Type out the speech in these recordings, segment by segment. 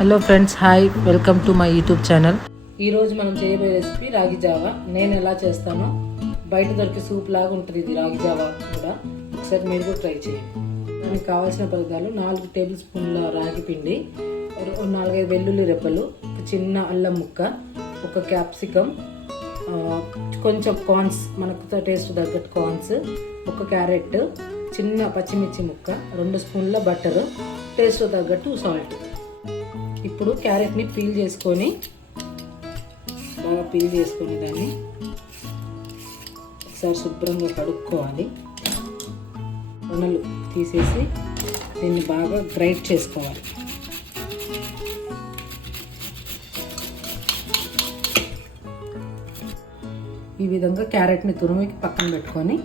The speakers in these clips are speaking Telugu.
Hello friends, hi, welcome to my YouTube channel. ఈరోజు మనం చేయబోయే రెసిపీ రాగి జావా. నేను ఎలా చేస్తానో బయట దొరికే సూప్ లాగా ఉంటుంది ఇది రాగి జావా కూడా. ఒకసారి మీరు కూడా ట్రై చేయండి. దానికి కావాల్సిన పదార్థాలు 4 టేబుల్ స్పూన్ల రాగి పిండి, 4-5 వెల్లుల్లి రెబ్బలు, ఒక చిన్న అల్లం ముక్క, ఒక క్యాప్సికమ్, కొంచెం కార్న్స్, మనకు టేస్ట్ తగ్గట్టు కార్న్స్, ఒక క్యారెట్, చిన్న పచ్చిమిర్చి ముక్క, 2 స్పూన్ల బటర్, టేస్ట్ తగ్గట్టు సాల్ట్. ఇప్పుడు క్యారెట్ని బాగా పీల్ చేసుకొని దాన్ని ఒకసారి శుభ్రంగా కడుక్కోవాలి. కొనలు తీసేసి దీన్ని బాగా గ్రైండ్ చేసుకోవాలి. ఈ విధంగా క్యారెట్ని తురిమికి పక్కన పెట్టుకొని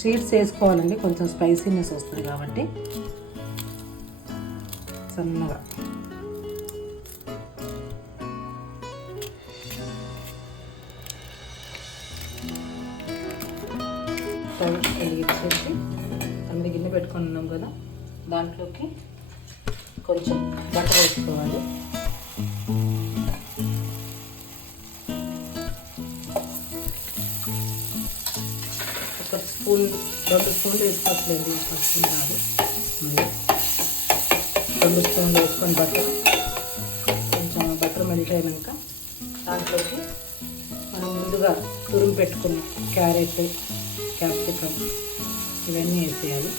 సీడ్స్ వేసుకోవాలండి, కొంచెం స్పైసీనెస్ వస్తుంది కాబట్టి. సన్నగా వెలిగించేసి అందు గిన్నె పెట్టుకున్నాం కదా, దాంట్లోకి కొంచెం బటర్ వేసుకోవాలి. ఒక స్పూన్ 2 స్పూన్లు వేసుకోవట్లేదు, 1 స్పూన్ కాదు, 2 స్పూన్లు వేసుకొని బటర్. కొంచెం బటర్ మెల్ట్ అయినాక దాంట్లోకి మనం ముందుగా తురుము పెట్టుకున్న క్యారెట్, క్యాప్సికమ్ ఇవన్నీ వేసేయాలి.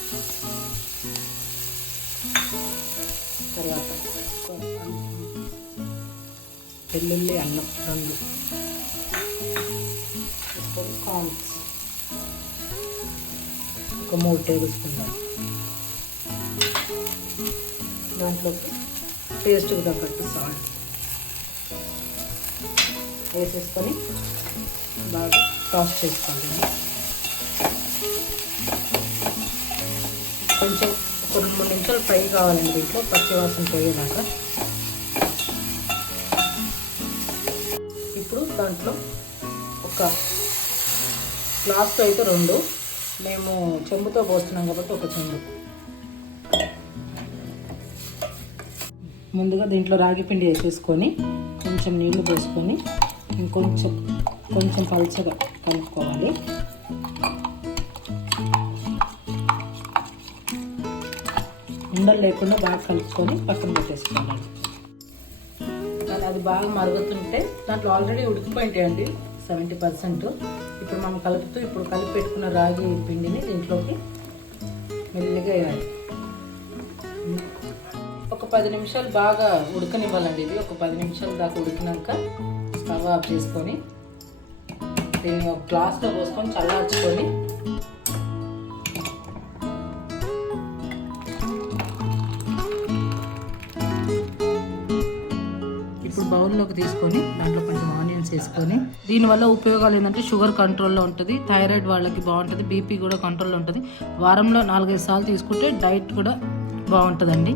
తర్వాత వెల్లుల్లి, అల్లం 2 స్పూన్, కార్న్స్ ఒక 3 టేబుల్ స్పూన్లు, దాంట్లోకి టేస్ట్కి తగ్గట్టు సాల్ట్ వేసేసుకొని బాగా టాస్ చేసుకోండి. కొంచెం ఒక 2-3 నిమిషాలు ఫ్రై కావాలండి దీంట్లో, పచ్చివాసన పోయేదాకా. ఇప్పుడు దాంట్లో ఒక గ్లాస్తో అయితే 2, మేము చెంబుతో పోస్తున్నాం కాబట్టి ఒక చెంబు. ముందుగా దీంట్లో రాగి పిండి వేసేసుకొని కొంచెం నీళ్లు పోసుకొని కొంచెం పలుచగా కలుపుకోవాలి. ఉండలు లేకుండా బాగా కలుపుకొని పక్కన పెట్టేసుకోవాలి. అది బాగా మరుగుతుంటే దాంట్లో ఆల్రెడీ ఉడికిపోయింటాయండి 70%. ఇప్పుడు మనం ఇప్పుడు కలిపి పెట్టుకున్న రాగి పిండిని దీంట్లోకి మెల్లిగా వేయాలి. ఒక 10 నిమిషాలు బాగా ఉడకనివ్వాలండి. ఇది ఒక 10 నిమిషాలు దాకా ఉడికినాక స్టవ్ ఆఫ్ చేసుకొని దీన్ని ఒక గ్లాస్లో పోసుకొని చల్లార్చుకొని ఇప్పుడు బౌల్లోకి తీసుకొని దాంట్లో కొంచెం ఆనియన్స్ వేసుకొని, దీనివల్ల ఉపయోగాలు ఏంటంటే షుగర్ కంట్రోల్లో ఉంటుంది, థైరాయిడ్ వాళ్ళకి బాగుంటుంది, బీపీ కూడా కంట్రోల్లో ఉంటుంది. వారంలో 4-5 సార్లు తీసుకుంటే డైట్ కూడా బాగుంటుందండి.